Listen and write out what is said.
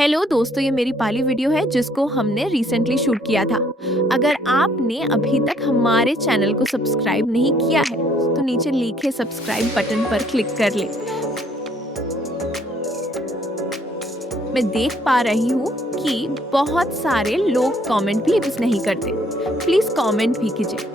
Hello दोस्तों, ये मेरी पहली वीडियो है जिसको हमने रिसेंटली शूट किया था। अगर आपने अभी तक हमारे चैनल को सब्सक्राइब नहीं किया है तो नीचे लिखे सब्सक्राइब बटन पर क्लिक कर ले। मैं देख पा रही हूँ कि बहुत सारे लोग कमेंट भी नहीं करते। प्लीज कमेंट भी कीजिए।